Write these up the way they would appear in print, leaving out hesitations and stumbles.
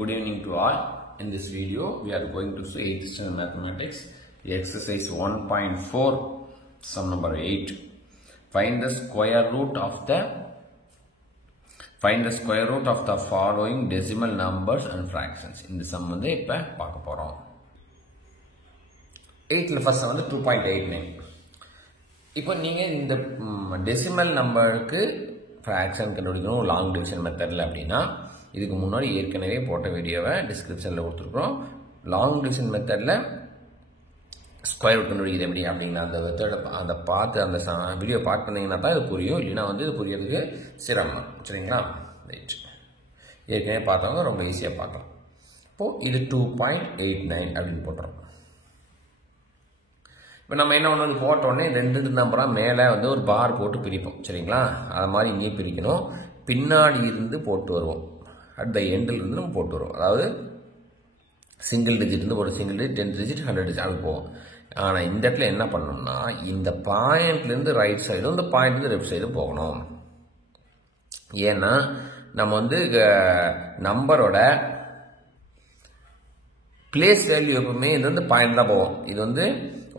Good evening to all. In this video, we are going to see 8th standard mathematics, exercise 1.4, sum number 8. Find the square root of the following decimal numbers and fractions. In the sum வந்து இப்ப பார்க்க போறோம். 8ல first வந்து 2.89. இப்போ நீங்க இந்த decimal நம்பருக்கு fraction கண்டுபிடிக்கணும் லாங் டிவிஷன் மெத்தட்ல அப்படினா இதுக்கு முன்னாடி ஏற்கனவே போட்ட வீடியோவை டிஸ்கிரிப்ஷன்ல கொடுத்திருக்கோம். லாங் டிவிஷன் மெத்தட்ல ஸ்கொயர் ரூட் கண்டுபிடிக்கிறது எப்படி அப்படினா அந்த மெத்தட் அந்த பார்த்து அந்த வீடியோ பார்ட் பண்ணீங்கன்னா தான் இது புரியும். இல்லனா வந்து இது புரியறதுக்கு சிரமம். சரிங்களா? ரைட். ஏற்கனவே பார்த்தவங்க ரொம்ப ஈஸியா பார்க்கலாம். இப்போ இது 2.89 அப்படினு போடுறோம். இப்போ நம்ம என்ன பண்ணணும், போட்டோடனே ரெண்டு நம்பரா மேலே வந்து ஒரு பார் போட்டு பிரிப்போம். சரிங்களா? அது மாதிரி இங்கே பிரிக்கணும். பின்னாடி இருந்து போட்டு வருவோம். அட் த எண்டில் இருந்து நம்ம போட்டு வருவோம். அதாவது சிங்கிள் டிஜிட் இருந்து ஒரு சிங்கிள் டிஜிட் 10 டிஜிட் 100 டிஜிட் அது போவோம். ஆனால் இந்த இடத்துல என்ன பண்ணணும்னா இந்த பாயிண்ட்லேருந்து ரைட் சைடும் இந்த பாயிண்ட்லேருந்து லெஃப்ட் சைடும் போகணும். ஏன்னா நம்ம வந்து நம்பரோட பிளேஸ் வேல்யூ எப்பவுமே இது வந்து பாயிண்ட் தான் போவோம். இது வந்து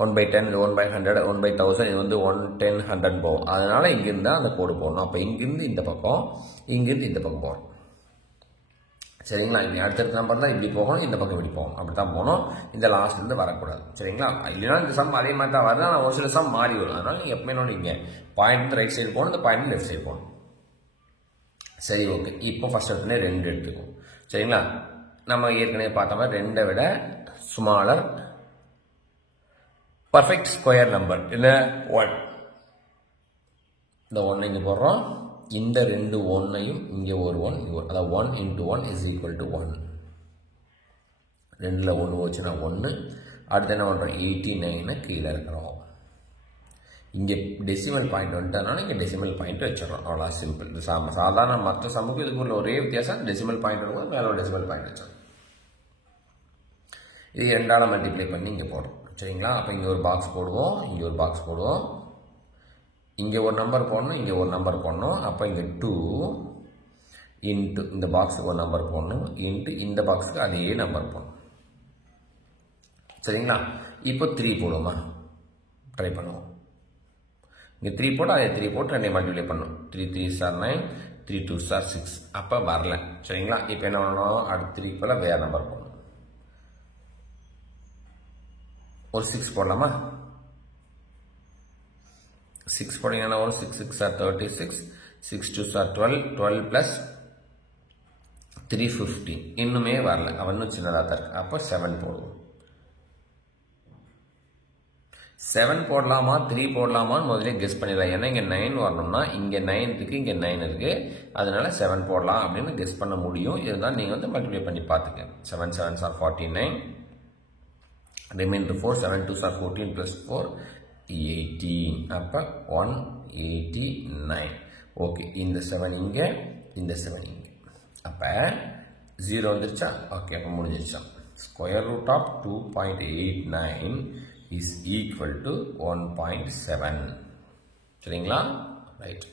1/10, இது 1/100, 1/1000, இது வந்து 1, 10, 100 போகும். அதனால இங்கிருந்து அந்த கோடு போகணும். அப்போ இங்கிருந்து இந்த பக்கம், இங்கிருந்து இந்த பக்கம் போகணும். சரிங்களா? இங்கே அடுத்தடுத்த நம்பர் தான் இப்படி போகணும், இந்த பக்கம் இப்படி போகணும். அப்படி தான் போகணும். இந்த லாஸ்ட்லேருந்து வரக்கூடாது. சரிங்களா? இல்லைன்னா இந்த சம் அதே மாதிரி தான் வருது. ஆனால் ஒரு சில சம் மாறி வரும். அதனால நீங்கள் எப்பவுமே நோடிங்க பாயிண்ட் ரைட் சைடு போகணும், இந்த பாயிண்ட் லெஃப்ட் சைடு போகணும். சரி, ஓகே. இப்போ ஃபர்ஸ்ட் எடுத்துனே 2 எடுத்துக்கும். சரிங்களா? நம்ம ஏற்கனவே பார்த்த மாதிரி 2 விட ஸ்மாலர் பர்ஃபெக்ட் ஸ்கொயர் நம்பர் இல்ல 1. இந்த 1 இங்க போடுறோம். இந்த 2 1ஐயும் இங்க ஒரு 1 இங்க ஒரு, அதாவது 1 into 1 is equal to 1. 2ல 1 போச்சுன்னா 1. அடுத்து என்ன பண்றோம், 89 கீழே இருக்கிறோம். இங்க டெசிமல் பாயிண்ட் வந்துட்டனால இங்க டெசிமல் பாயிண்ட் வச்சிடறோம். அவ்வளோ சிம்பிள். இது சாதாரண மற்ற சமுக்கு இதுக்கு உள்ள ஒரே வித்தியாசம் டெசிமல் பாயிண்ட் இருக்கும், மேலே ஒரு டெசிமல் பாயிண்ட் வச்சிடறோம். இது 2ஆல மல்டிப்ளை பண்ணி இங்க போடுறோம். சரிங்களா? அப்போ இங்கே ஒரு பாக்ஸ் போடுவோம், இங்கே ஒரு பாக்ஸ் போடுவோம், இங்கே ஒரு நம்பர் போடணும், இங்கே ஒரு நம்பர் போடணும். அப்போ இங்கே 2 இன்ட்டு இந்த பாக்ஸுக்கு ஒரு நம்பர் போடணும், இன்ட்டு இந்த பாக்ஸுக்கு அதே நம்பர் போடணும். சரிங்களா? இப்போ 3 போடுவோமா? ட்ரை பண்ணுவோம். இங்கே 3 போட்டு அதே 3 போட்டு 2 மல்டிப்ளை பண்ணணும். 3 3s are 9, 3 2s are 6. அப்போ வரல. சரிங்களா? இப்போ என்ன பண்ணணும், அடுத்து 3 போல வேற நம்பர் போடணும். ஒரு 6 போடலாமா? 6 போட்டீங்கன்னா ஒரு 6 6 are 36, 6 2s are 12, 12 plus 3 15. இன்னுமே வரல, அவனும் சின்னதாக தான் இருக்கு. அப்போ 7 போடுவோம். 7 போடலாமா 3 போடலாமான்னு முதல்ல கெஸ் பண்ணிடலாம். ஏன்னா இங்கே 9 வரணும்னா இங்கே 9 இருக்கு, இங்கே 9 இருக்கு. அதனால 7 போடலாம் அப்படின்னு கெஸ் பண்ண முடியும். இருந்தாலும் நீங்கள் வந்து மல்டிப்ளை பண்ணி பார்த்துக்க. 7 7s are 49. Remainder 4, 7 2s are 14 plus 4, 18. அப்ப 189. ஓகே, இந்த 7 இங்க, இந்த 7 இங்க. அப்ப 0 வந்துருச்சா? ஓகே, அப்ப முடிஞ்சிருச்சா? Square root of 2.89 is equal to 1.7. சரிங்களா? ரைட்.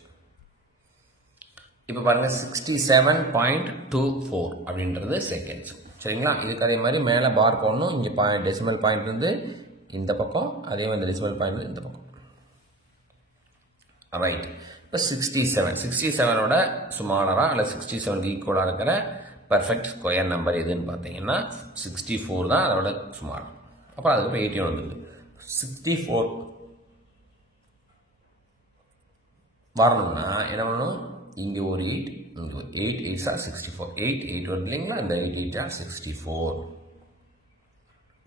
இப்ப பாருங்க 67.24 அப்படின்றது செகண்ட்ஸ். சரிங்களா? இதுக்கு அதே மாதிரி மேலே பார் போடணும். இங்கே டெசிமல் பாயிண்ட் இருந்து இந்த பக்கம், அதே மாதிரி டெசிமல் பாயிண்ட் இந்த பக்கம். ரைட். இப்போ 67ஓட ஸ்மாலரா அல்ல 67க்கு ஈக்குவலாக இருக்கிற பர்ஃபெக்ட் ஸ்கொயர் நம்பர் எதுன்னு பார்த்தீங்கன்னா 64 தான் அதோட ஸ்மால். அப்புறம் அதுக்கப்புறம் 81 வந்துருக்கு. 64 வரணும்னா என்ன பண்ணணும், இங்கே ஒரு 8, இங்கே ஒரு 8 8s are 64. 8 8 வருது இல்லைங்களா? இந்த 8 8 are 64.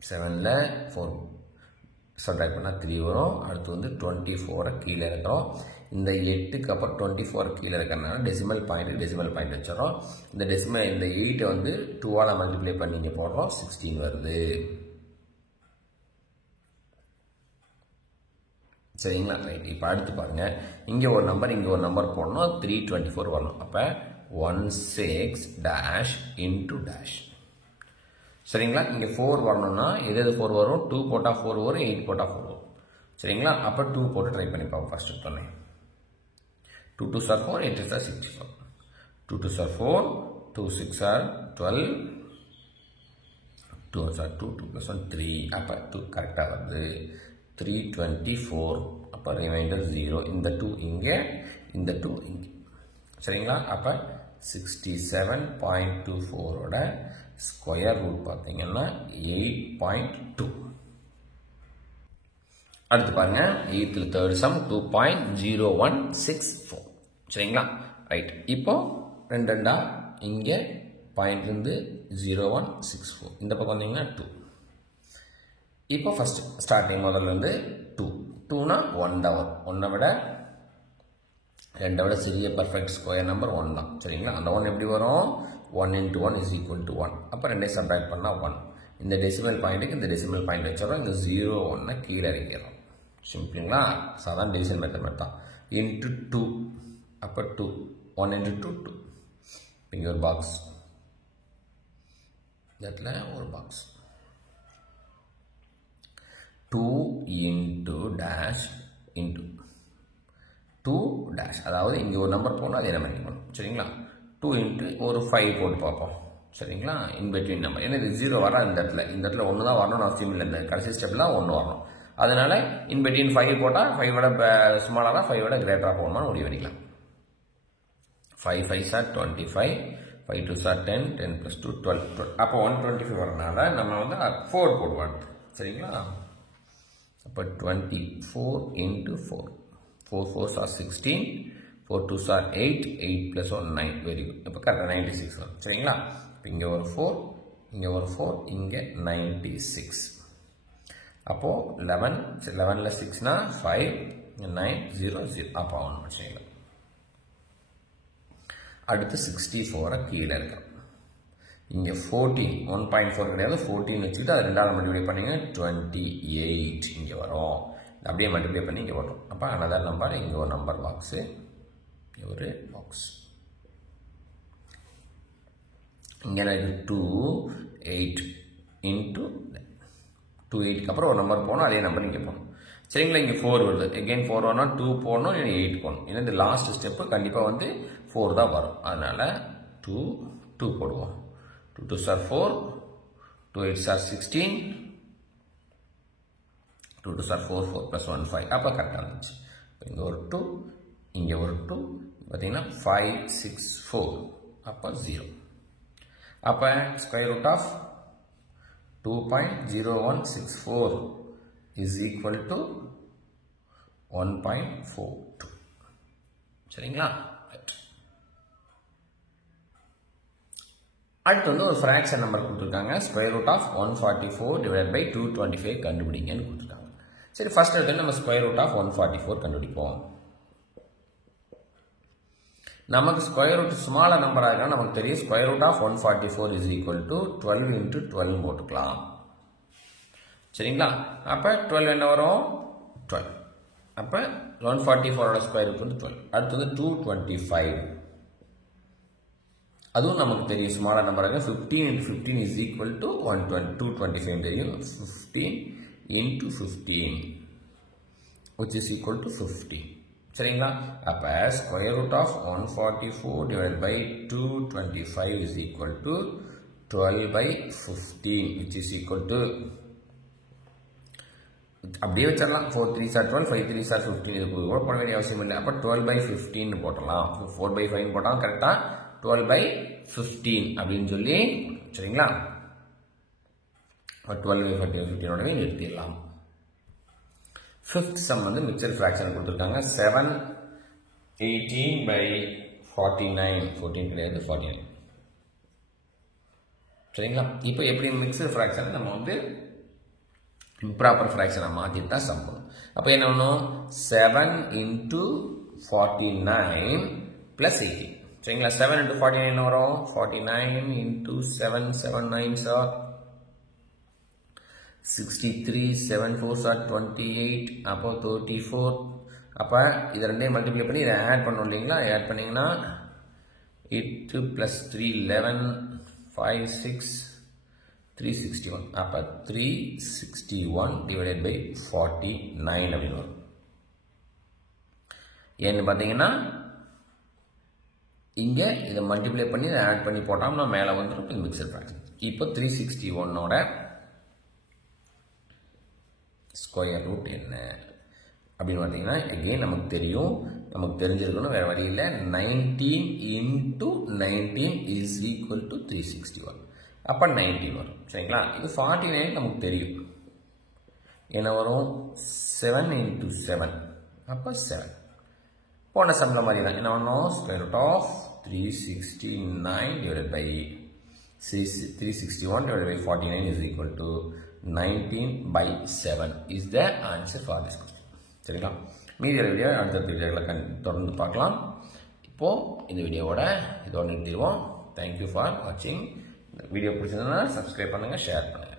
7ல 4 சப்ட்ராக்ட் பண்ணால் 3 வரும். அடுத்து வந்து 24 கீழே இருக்கிறோம். இந்த 8க்கு அப்புறம் 24 கீழே இருக்கிறனால டெசிமல் பாயிண்ட் வச்சிடறோம். இந்த 8 வந்து 2ஆல மல்டிப்ளை பண்ணி இங்கே போடுறோம். 16 வருது. சரிங்களா? ரைட். இப்போ அடுத்து பாருங்க, இங்கே ஒரு நம்பர் இங்கே ஒரு நம்பர் போடணும். 324 வரணும். அப்போ 16 dash into dash. சரிங்களா? இங்கே 4 வரணும்னா எது 4 வரும்? 2 போட்டால் 4 வரும், 8 போட்டால் 4 வரும். சரிங்களா? அப்போ 2 போட்டு ட்ரை பண்ணி பார்ப்போம். ஃபர்ஸ்ட் எடுத்தோன்னே 2 2s are 4, 8 is 64. 2 2s are 4, 2 6 are 12, 2 1 2, 2 plus 1 3, அப்போ 2 கரெக்டாக வருது. 324, அப்போ ரிமைண்டர் 0. இந்த 2 இங்கே, இந்த 2 இங்கே. சரிங்களா? அப்போ 67.24ஓட ஸ்கொயர் ரூட் பார்த்தீங்கன்னா 8.2. அடுத்து பாருங்க, 8th third sum 2.0164. சரிங்களா? ரைட். இப்போ ரெண்டு ரெண்டா இங்கே பாயிண்ட் இருந்து 0164. இந்த பக்கம் வந்தீங்கன்னா 2. இப்போ ஃபர்ஸ்ட் ஸ்டார்டிங் முதல்ல இருந்து 2. 2னா 1 தான் வரும். 1 விட 2 விட சிறிய பர்ஃபெக்ட் ஸ்கொயர் நம்பர் 1 தான். சரிங்களா? அந்த 1 எப்படி வரும்? 1 into 1 is equal to 1. அப்போ ரெண்டையும் சப்ராக்ட் பண்ணால் 1. இந்த டெசிமல் பாயிண்ட்டுக்கு இந்த டெசிமல் பாயிண்ட் வச்சிடறோம். இந்த 0 1 கீழே இறக்கிறோம். சிம்பிளுங்களா? சாதாரண டிவிஷன் மெத்தட் தான். இன்ட்டு 2, அப்போ 2. 1 into 2 2. இங்கே ஒரு பாக்ஸ், இந்த இடத்துல ஒரு box. 2 into dash into 2 dash, அதாவது இங்கே ஒரு நம்பர் போகணும், அதே நம்பர் இங்கே போகணும். சரிங்களா? 2 into ஒரு 5 போட்டு பார்ப்போம். சரிங்களா? இன்பிட்வீன் நம்பர், ஏன்னா இது 0 வர இந்த இடத்துல 1 தான் வரணும்னு அவசியம் இல்லை. இந்த கடைசி ஸ்டெப்பில் 1 வரணும். அதனால இன்பிட்வீன் 5 போட்டால் 5 விட ஸ்மாலாக 5 விட கிரேட்டராக போகணும்னு முடிவு பண்ணிக்கலாம். 5 5s are 25, 5 2s are 10, 10 plus 2 12. அப்போ 125 வரனால நம்ம வந்து 4 போடுவோம். சரிங்களா? அப்போ 24 into 4. 4 4s are 16, 4 2s are 8, 8 plus 1 9. Very good. இப்போ கரெக்டாக 96 வரும். சரிங்களா? இப்போ இங்கே ஒரு 4, இங்கே ஒரு 4, இங்கே 96. அப்போது 11ல் 6னா 5, 9 0 0. அப்போ 1 சரிங்களா? அடுத்து 64 கீழே இருக்கும். இங்கே 14, 1.4 கிடையாது, 14 வச்சுக்கிட்டு அது ரெண்டாவது மல்டிப்ளை பண்ணிங்க 28 இங்கே வரும். அப்படியே மல்டிப்ளை பண்ணி இங்கே வரும். அப்போ அனதர் நம்பர், இங்கே ஒரு நம்பர் பாக்ஸு, இங்கே ஒரு பாக்ஸ். இங்கே எனக்கு 2 8 இன்ட்டு 2 8க்கு அப்புறம் ஒரு நம்பர் போகணும், அதே நம்பர் இங்கே போகணும். சரிங்களா? இங்கே 4 வருது. எகெயின் 4 வரணும், 2 போடணும், 8 போடணும். ஏன்னா இந்த லாஸ்ட் ஸ்டெப்பு கண்டிப்பாக வந்து 4 தான் வரும். அதனால் 2 போடுவோம். 2 2s are 4, 2 8s are 16, 2 2s are 4, 4 plus 1 5. அப்போ கரெக்டாக இருந்துச்சு. இங்கே ஒரு 2, இங்கே ஒரு 2, பார்த்தீங்கன்னா 5 6 4. அப்போ 0. அப்போ square root of 2.0164 is equal to 1.42. சரிங்களா? அடுத்து வந்து ஒரு ஃப்ராக்ஷன் நம்பர் கொடுத்துருக்காங்க. Square root of 144 divide by 225 கண்டுபிடிங்கன்னு கொடுத்துருக்காங்க. சரி, ஃபர்ஸ்ட் எடுத்து நம்ம ஸ்கொயர் ரூட் ஆஃப் 144 கண்டுபிடிப்போம். நமக்கு ஸ்கொயர் ரூட் ஸ்மாலர் நம்பர் ஆகினா நமக்கு தெரியும் square root of 144 is equal to 12 into 12 போட்டுக்கலாம். சரிங்களா? அப்போ 12 என்ன வரும்? 12. அப்போ 144ஓட ஸ்கொயர் ரூட் வந்து 12. அடுத்தது 225, அதுவும் நமக்கு தெரியும் ஸ்மாலர் நம்பர் ஆகும். 15 into 15 is equal to 225 தெரியும். 15 into 15 which is equal to 50. சரிங்களா? அப்போ square root of 144 divided by 225 is equal to 12 by 15 which is equal to, அப்படியே வச்சிடலாம். 4 3s are 12, 5 3s are 15. இது கூட போட வேண்டிய அவசியம் இல்லை. அப்போ 12 by 15 போட்டலாம். 4 by 5 போட்டாலும் கரெக்டாக 12 by 15 அப்படின்னு சொல்லி. சரிங்களா? 12 by 15ஓடவே நிறுத்திடலாம். ஃபிஃப்த் சம் வந்து மிக்சர் ஃப்ராக்ஷன் கொடுத்துருக்காங்க. 7 18 by 49. 14 கிடையாது, 49. சரிங்களா? இப்போ எப்படி மிக்சர் ஃப்ராக்ஷன் நம்ம வந்து இம்ப்ராப்பர் ஃப்ராக்ஷனை மாற்றிட்டு தான் சம் பண்ணும். அப்போ என்ன ஒன்றும் 7 into 49 plus 18. சரிங்களா? 7 into 49 வரும். 49 into 7, 7 9s are 63, 7 4s are 28. அப்போ 34. அப்போ இதை ரெண்டையும் மல்டிப்ளை பண்ணி இதை ஆட் பண்ணணும் இல்லைங்களா? ஆட் பண்ணிங்கன்னா 8 plus 3 11, 5 6 361. அப்போ 361 divided by 49 அப்படின்னு வரும். ஏன்னு பார்த்தீங்கன்னா இங்கே இதை மல்டிப்ளை பண்ணி இதை ஆட் பண்ணி போட்டோம்னா மேலே வந்துடும் மிக்சர் ஃப்ராக்ஷன். இப்போ 361ஓட ஸ்கொயர் ரூட் என்ன அப்படின்னு பார்த்தீங்கன்னா எகெயின் நமக்கு தெரியும், நமக்கு தெரிஞ்சிருக்கணும், வேறு வழி இல்லை. 19 into 19 is equal to 361. அப்போ 19 வரும். சரிங்களா? இது 49 நமக்கு தெரியும். என்ன வரும்? 7 into 7. அப்போ 7. போன சம்மில் மாதிரி தான் என்ன பண்ணணும்? Square root of 369 divided by 361 divided by 49 is equal to 19/7 is the answer for this question. சரிங்களா? மீதி வீடியோ அடுத்த வீடியோவில் தொடர்ந்து பார்க்கலாம். இப்போது இந்த வீடியோவோட இதோட நிறுத்திடுவோம். தேங்க்யூ ஃபார் வாட்சிங். வீடியோ பிடிச்சிருந்ததுன்னா சப்ஸ்கிரைப் பண்ணுங்கள், ஷேர் பண்ணுங்கள்.